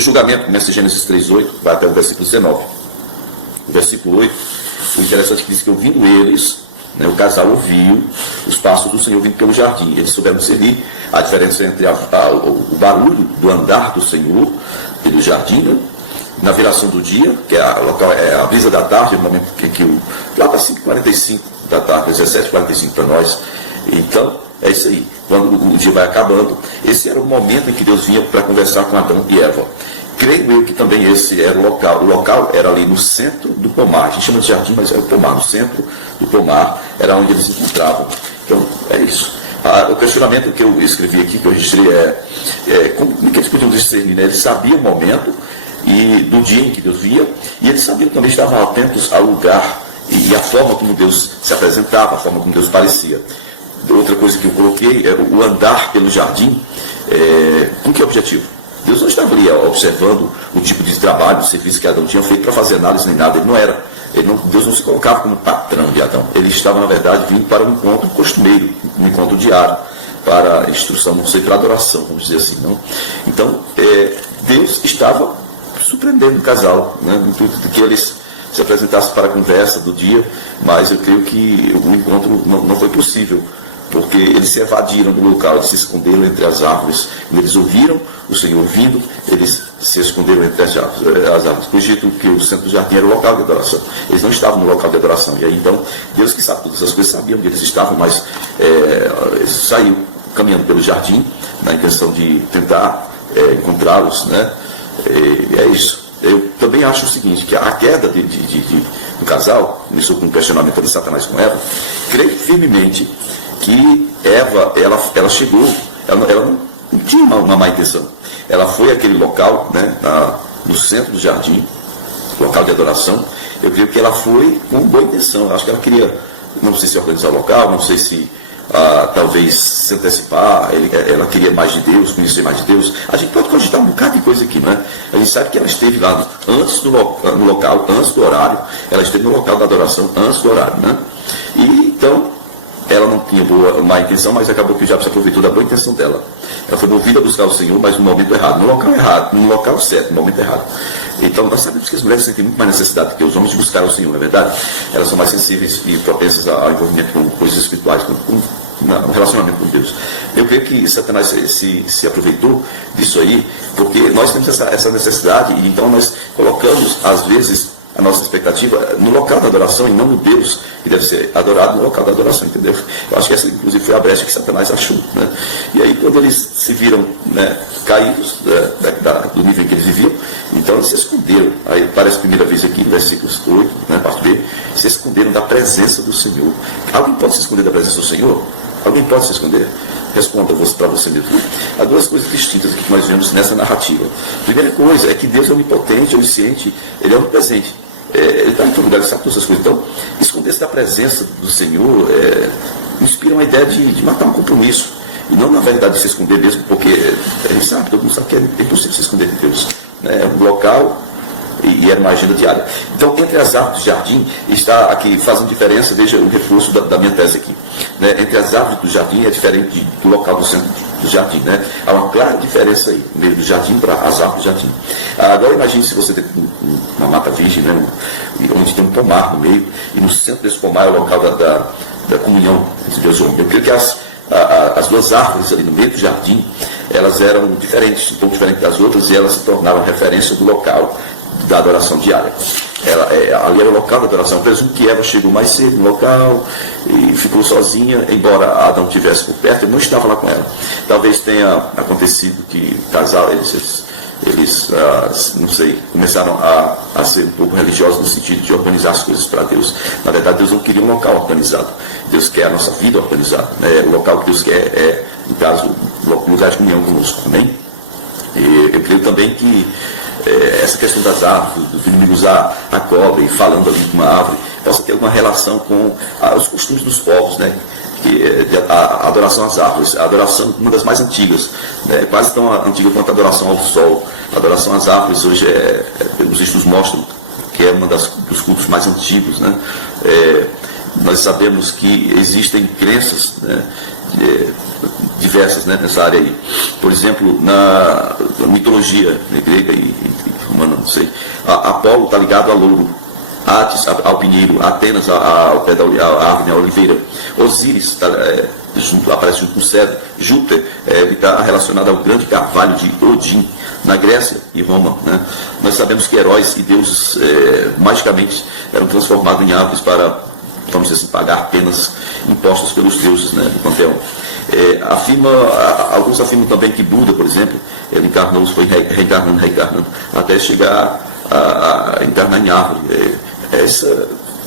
O julgamento começa em Gênesis 3:8, vai até o versículo 19. O versículo 8, o interessante é que diz que ouvindo eles, né, o casal ouviu os passos do Senhor vindo pelo jardim. Eles souberam discernir a diferença entre o barulho do andar do Senhor pelo jardim, né, na viração do dia, que é a brisa da tarde, no momento em que lá para 5h45 da tarde, 17h45 para nós. Então, é isso aí. Quando o dia vai acabando, esse era o momento em que Deus vinha para conversar com Adão e Eva. Creio eu que também esse era o local. O local era ali no centro do pomar. A gente chama de jardim, mas era o pomar. No centro do pomar era onde eles se encontravam. Então, é isso. O questionamento que eu escrevi aqui, que eu registrei, como que eles podiam discernir, né? Eles sabiam o momento e do dia em que Deus via, e eles sabiam que também estavam atentos ao lugar e a forma como Deus se apresentava, a forma como Deus parecia. Outra coisa que eu coloquei é o andar pelo jardim. Com que objetivo? Deus não estava ali observando o tipo de trabalho, de serviço que Adão tinha feito para fazer análise nem nada. Ele não era. Deus não se colocava como patrão de Adão. Ele estava, na verdade, vindo para um encontro costumeiro, um encontro diário, para instrução, não sei, para adoração, vamos dizer assim. Não? Então, Deus estava surpreendendo o casal, né? No intuito de que eles se apresentassem para a conversa do dia, mas eu creio que o encontro não foi possível, porque eles se evadiram do local, eles se esconderam entre as árvores. Quando eles ouviram o Senhor vindo, eles se esconderam entre as árvores. Cogito que o centro do jardim era o local de adoração. Eles não estavam no local de adoração. E aí, então, Deus que sabe todas as coisas, sabia onde eles estavam, mas saiu caminhando pelo jardim, na intenção de tentar encontrá-los, né? É isso. Eu também acho o seguinte, que a queda do casal, começou com um questionamento de Satanás com Eva, creio firmemente que Eva, ela chegou, ela não tinha uma má intenção. Ela foi àquele local, né, no centro do jardim, local de adoração. Eu creio que ela foi com boa intenção. Eu acho que ela queria, não sei se organizar o local, não sei se talvez se antecipar, ela queria mais de Deus, conhecer mais de Deus. A gente pode cogitar um bocado de coisa aqui, né? A gente sabe que ela esteve lá antes no local, antes do horário, ela esteve no local da adoração antes do horário, né? E então, ela não tinha má intenção, mas acabou que o diabo se aproveitou da boa intenção dela. Ela foi movida a buscar o Senhor, mas no momento errado, no local errado, no local certo, no momento errado. Então, nós sabemos que as mulheres sentem muito mais necessidade do que os homens de buscar o Senhor, não é verdade? Elas são mais sensíveis e propensas ao envolvimento com coisas espirituais, no relacionamento com Deus. Eu creio que Satanás se aproveitou disso aí, porque nós temos essa necessidade, e então nós colocamos, às vezes, a nossa expectativa no local da adoração e não no Deus que deve ser adorado no local da adoração, entendeu? Eu acho que essa, inclusive, foi a brecha que Satanás achou, né? E aí, quando eles se viram, né, caídos do nível em que eles viviam, então eles se esconderam. Aí parece a primeira vez aqui, no versículo 8, né, parte B, se esconderam da presença do Senhor. Alguém pode se esconder da presença do Senhor? Alguém pode se esconder? Responda para você mesmo. Há duas coisas distintas que nós vemos nessa narrativa. A primeira coisa é que Deus é onipotente, onisciente, Ele é onipresente. Ele está em todo lugar, Ele sabe todas as coisas. Então, esconder-se da presença do Senhor inspira uma ideia de matar um compromisso. E não, na verdade, se esconder mesmo, porque Ele sabe, todo mundo sabe que é impossível se esconder de Deus. É um local e era uma agenda diária. Então, entre as árvores do jardim, está aqui fazendo diferença, veja o reforço da minha tese aqui. Né? Entre as árvores do jardim é diferente do local do centro do jardim. Né? Há uma clara diferença aí, no meio do jardim para as árvores do jardim. Agora, imagine se você tem uma mata virgem, né? Onde tem um pomar no meio, e no centro desse pomar é o local da comunhão entre Deus e o homem. Eu creio que as duas árvores ali no meio do jardim, elas eram diferentes, um pouco diferentes das outras, e elas se tornaram referência do local da adoração diária. Ali era o local da adoração. Eu presumo que Eva chegou mais cedo no local e ficou sozinha, embora Adão estivesse por perto, ele não estava lá com ela. Talvez tenha acontecido que o casal, eles não sei, começaram a ser um pouco religiosos no sentido de organizar as coisas para Deus. Na verdade, Deus não queria um local organizado. Deus quer a nossa vida organizada. Né? O local que Deus quer no caso, o lugar de comunhão conosco. Amém? E eu creio também que essa questão das árvores, do inimigo usar a cobra e falando ali de uma árvore, possa ter alguma relação com os costumes dos povos, né? A adoração às árvores, a adoração, uma das mais antigas, né? Quase tão antiga quanto a adoração ao sol. A adoração às árvores hoje, os estudos mostram que é uma dos cultos mais antigos, né? Nós sabemos que existem crenças, né, diversas, né, nessa área aí. Por exemplo, na mitologia grega e romana, não sei, Apolo está ligado a louro, Hades ao pinheiro, Atenas ao pé da árvore, a oliveira, Osíris aparece junto com o cedro, Júpiter ele está relacionado ao grande carvalho de Odin, na Grécia e Roma. Né? Nós sabemos que heróis e deuses magicamente eram transformados em árvores para, vamos dizer assim, pagar penas impostas pelos deuses, né, do panteão. Alguns afirmam também que Buda, por exemplo, ele encarnou, foi reencarnando, até chegar a encarnar em árvore.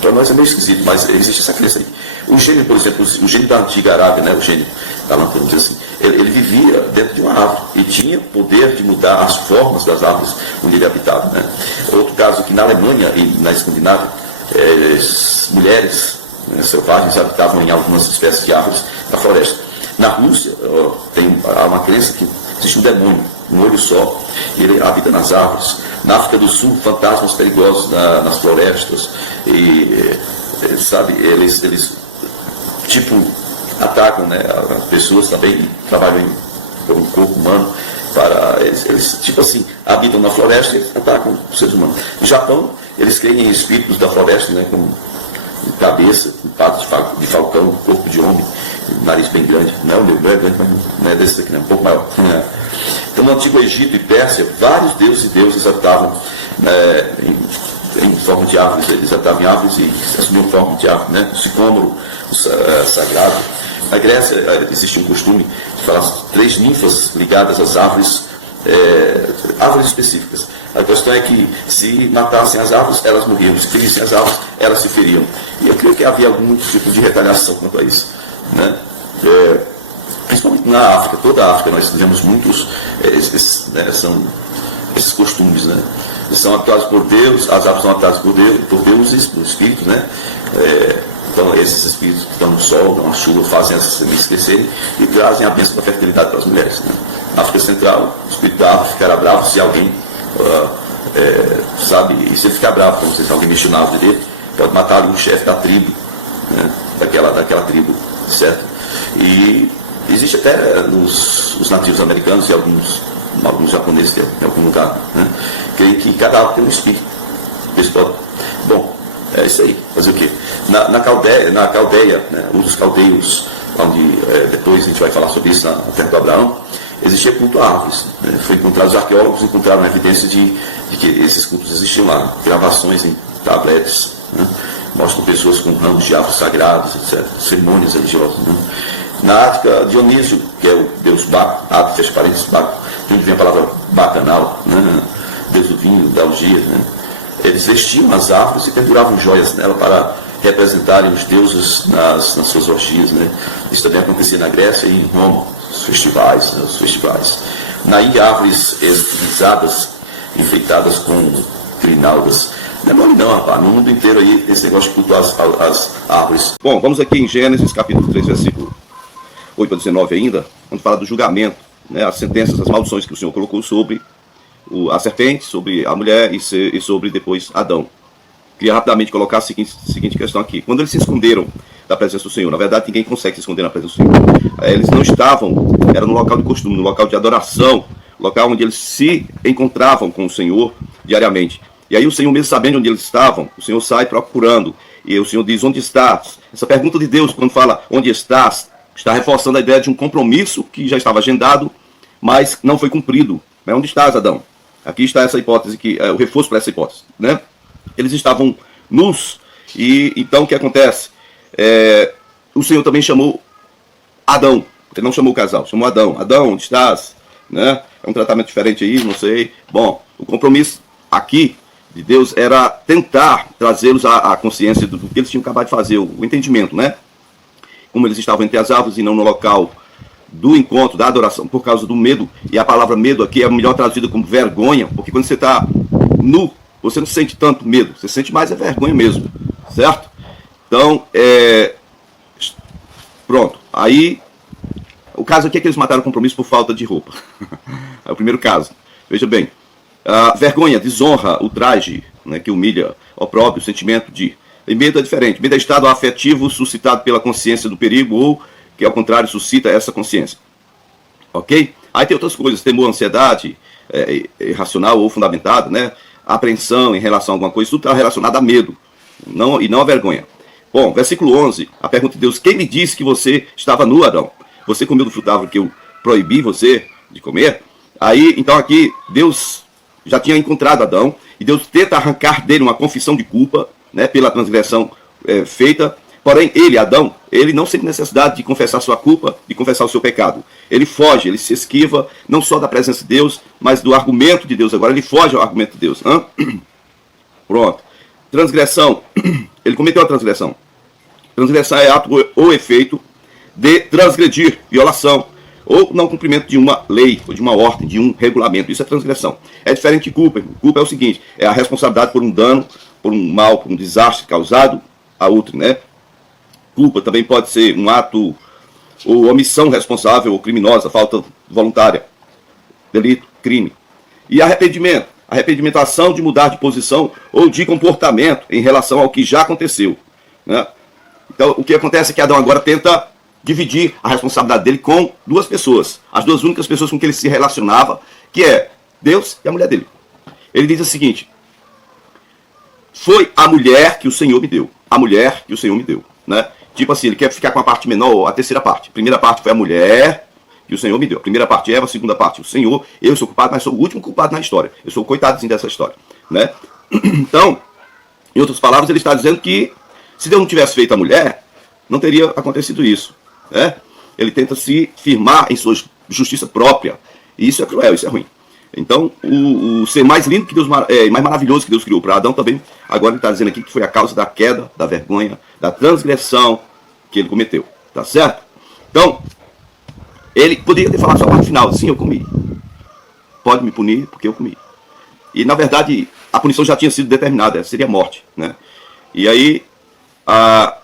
Para nós é meio esquisito, mas existe essa crença aí. O gênio, por exemplo, o gênio da antiga Arábia, né, o gênio da lâmpada, vamos dizer assim, ele vivia dentro de uma árvore e tinha poder de mudar as formas das árvores onde ele habitava. Né. Outro caso que na Alemanha e na Escandinávia, mulheres selvagens habitavam em algumas espécies de árvores da floresta. Na Rússia, há uma crença que existe um demônio, um olho só, e ele habita nas árvores. Na África do Sul, fantasmas perigosos nas florestas, e, sabe, eles tipo, atacam, né, as pessoas também, trabalham com o corpo humano, eles, tipo assim, habitam na floresta e atacam os seres humanos. No Japão, eles creem em espíritos da floresta, né, com cabeça, com patas de falcão, corpo de homem, nariz bem grande. Não, não é grande, mas não é desse aqui, não, um pouco maior. Então, no Antigo Egito e Pérsia, vários deuses e deusas habitavam em forma de árvores. Eles habitavam em árvores e assumiam forma de árvore, né? Sicômoro sagrado. Na Grécia existe um costume de falar 3 ninfas ligadas às árvores, árvores específicas. A questão é que se matassem as árvores, elas morriam. Se ferissem as árvores, elas se feriam. E eu creio que havia algum tipo de retaliação quanto a isso. Né? Principalmente na África, toda a África, nós temos muitos esses costumes. Né? Eles são habitados por Deus, as árvores são habitadas por Deus, por espíritos, né? Então, esses espíritos que estão no sol, na chuva, fazem as sementes crescerem e trazem a bênção da fertilidade para as mulheres. Né? Na África Central, o espírito da árvore ficará bravo se alguém, sabe, e se ele ficar bravo, como se alguém mexeu na árvore dele, pode matar ali um chefe da tribo, né? daquela tribo, certo? E existe até os nativos americanos e alguns japoneses em algum lugar, né? Que cada árvore tem um espírito. Bom, é isso aí. Fazer o quê? Na Caldeia, né, os caldeus, onde depois a gente vai falar sobre isso na terra do Abraão, existia culto a árvores. Né? Foi encontrado, os arqueólogos encontraram evidência de que esses cultos existiam lá. Gravações em tabletes, né? Mostram pessoas com ramos de árvores sagradas, etc. Cerimônias religiosas. Né? Na Ática, Dionísio, que é o deus Baco, abre, fecha parênteses, Baco, de onde vem a palavra bacanal, né? Deus do vinho, da orgia, né? Eles vestiam as árvores e penduravam joias nela para representarem os deuses nas suas orgias. Né? Isso também acontecia na Grécia e em Roma, os festivais. Né? Na ilha, árvores estilizadas, enfeitadas com grinaldas. Não é nome não, rapaz. No mundo inteiro aí, esse negócio de cultuar as árvores. Bom, vamos aqui em Gênesis, capítulo 3, versículo 8 a 19 ainda, onde fala do julgamento, né? As sentenças, as maldições que o Senhor colocou sobre a serpente, sobre a mulher e sobre depois Adão. Queria rapidamente colocar a seguinte questão aqui. Quando eles se esconderam da presença do Senhor, na verdade ninguém consegue se esconder na presença do Senhor. Eles não estavam, era no local de costume, no local de adoração, local onde eles se encontravam com o Senhor diariamente. E aí o Senhor, mesmo sabendo onde eles estavam, o Senhor sai procurando. E o Senhor diz, onde estás? Essa pergunta de Deus, quando fala onde estás, está reforçando a ideia de um compromisso que já estava agendado, mas não foi cumprido. Onde estás, Adão? Aqui está essa hipótese, o reforço para essa hipótese. Né? Eles estavam nus. E então o que acontece? O Senhor também chamou Adão. Ele não chamou o casal, chamou Adão. Adão, onde estás? Né? É um tratamento diferente aí, não sei. Bom, o compromisso aqui de Deus era tentar trazê-los à consciência do que eles tinham acabado de fazer, o entendimento, né? Como eles estavam entre as árvores e não no local do encontro, da adoração, por causa do medo. E a palavra medo aqui é melhor traduzida como vergonha, porque quando você está nu, você não sente tanto medo, você sente mais vergonha mesmo, certo? Então, pronto. Aí, o caso aqui é que eles mataram o compromisso por falta de roupa. É o primeiro caso. Veja bem, vergonha, desonra, ultraje, né, que humilha, opróbrio, sentimento de... E medo é diferente. Medo é estado afetivo suscitado pela consciência do perigo ou que ao contrário suscita essa consciência. Ok? Aí tem outras coisas, temor, ansiedade, irracional ou fundamentada, né? Apreensão em relação a alguma coisa, tudo está relacionado a medo, e não a vergonha. Bom, versículo 11, a pergunta de Deus: quem me disse que você estava nu, Adão? Você comeu do fruto da árvore que eu proibi você de comer? Aí, então aqui, Deus já tinha encontrado Adão, e Deus tenta arrancar dele uma confissão de culpa, né, pela transgressão feita. Porém, ele, Adão, ele não sente necessidade de confessar sua culpa, de confessar o seu pecado. Ele foge, ele se esquiva, não só da presença de Deus, mas do argumento de Deus. Agora ele foge ao argumento de Deus. Pronto. Transgressão. Ele cometeu a transgressão. Transgressão é ato ou efeito de transgredir, violação, ou não cumprimento de uma lei, ou de uma ordem, de um regulamento. Isso é transgressão. É diferente de culpa. Culpa é o seguinte: é a responsabilidade por um dano, por um mal, por um desastre causado a outro, né? Culpa também pode ser um ato ou omissão responsável ou criminosa, falta voluntária, delito, crime. E arrependimento. Arrependimento é a ação de mudar de posição ou de comportamento em relação ao que já aconteceu, né? Então, o que acontece é que Adão agora tenta dividir a responsabilidade dele com duas pessoas. As duas únicas pessoas com que ele se relacionava, que é Deus e a mulher dele. Ele diz o seguinte: foi a mulher que o Senhor me deu. A mulher que o Senhor me deu, né? Tipo assim, ele quer ficar com a parte menor, a terceira parte. A primeira parte foi a mulher que o Senhor me deu. A primeira parte Eva, a segunda parte o Senhor. Eu sou culpado, mas sou o último culpado na história. Eu sou o coitadozinho dessa história, né? Então, em outras palavras, ele está dizendo que se Deus não tivesse feito a mulher, não teria acontecido isso, né? Ele tenta se firmar em sua justiça própria. E isso é cruel, isso é ruim. Então, o ser mais lindo que Deus, mais maravilhoso que Deus criou para Adão também, agora ele está dizendo aqui que foi a causa da queda, da vergonha, da transgressão que ele cometeu. Tá certo? Então, ele poderia ter falado só a parte final: sim, eu comi. Pode me punir porque eu comi. E, na verdade, a punição já tinha sido determinada, seria a morte, né? E aí, a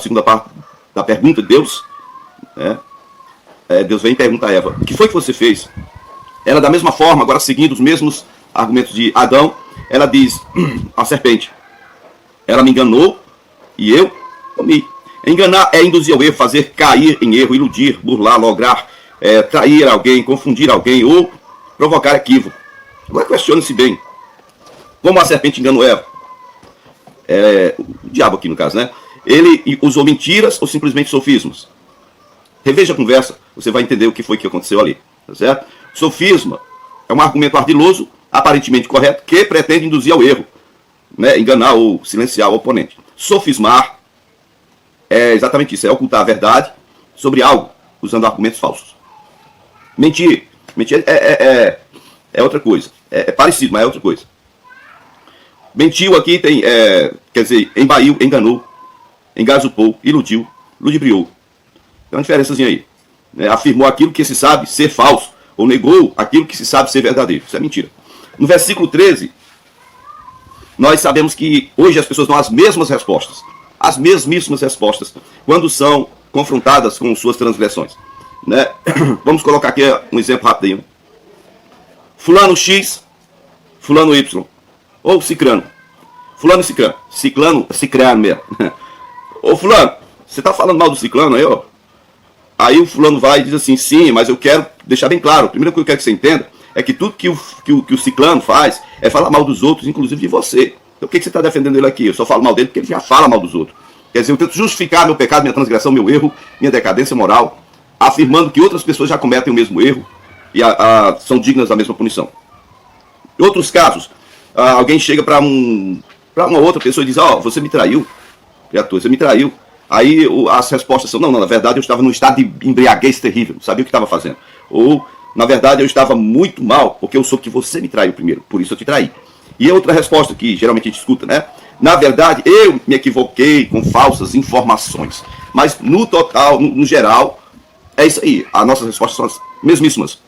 segunda parte da pergunta de Deus, né? Deus vem e pergunta a Eva: o que foi que você fez? Ela, da mesma forma, agora seguindo os mesmos argumentos de Adão, ela diz: a serpente, ela me enganou e eu comi. Enganar é induzir ao erro, fazer cair em erro, iludir, burlar, lograr, trair alguém, confundir alguém ou provocar equívoco. Agora questione-se bem: como a serpente enganou Eva? O diabo aqui no caso, né? Ele usou mentiras ou simplesmente sofismas? Reveja a conversa, você vai entender o que foi que aconteceu ali, tá certo? Sofisma é um argumento ardiloso, aparentemente correto, que pretende induzir ao erro, né? Enganar ou silenciar o oponente. Sofismar é exatamente isso: é ocultar a verdade sobre algo, usando argumentos falsos. Mentir é outra coisa. É parecido, mas é outra coisa. Mentiu aqui tem, quer dizer, embaiu, enganou, engazupou, iludiu, ludibriou. Tem uma diferençazinha aí. Afirmou aquilo que se sabe ser falso, ou negou aquilo que se sabe ser verdadeiro. Isso é mentira. No versículo 13, nós sabemos que hoje as pessoas dão as mesmas respostas, as mesmíssimas respostas, quando são confrontadas com suas transgressões, né? Vamos colocar aqui um exemplo rapidinho. Fulano X, fulano Y, ou cicrano. Fulano e cicrano. Cicrano mesmo. Ô fulano, você tá falando mal do ciclano aí, ó? Aí o fulano vai e diz assim: sim, mas eu quero deixar bem claro. A primeira coisa que eu quero que você entenda é que tudo que o ciclano faz é falar mal dos outros, inclusive de você. Então por que você está defendendo ele aqui? Eu só falo mal dele porque ele já fala mal dos outros. Quer dizer, eu tento justificar meu pecado, minha transgressão, meu erro, minha decadência moral, afirmando que outras pessoas já cometem o mesmo erro e são dignas da mesma punição. Em outros casos, alguém chega para uma outra pessoa e diz: ó, você me traiu, criatura, você me traiu. Aí as respostas são: não, na verdade eu estava num estado de embriaguez terrível, não sabia o que estava fazendo. Ou, na verdade eu estava muito mal, porque eu soube que você me traiu primeiro, por isso eu te traí. E outra resposta que geralmente a gente escuta, né? Na verdade eu me equivoquei com falsas informações. Mas no total, no geral, é isso aí. As nossas respostas são as mesmíssimas.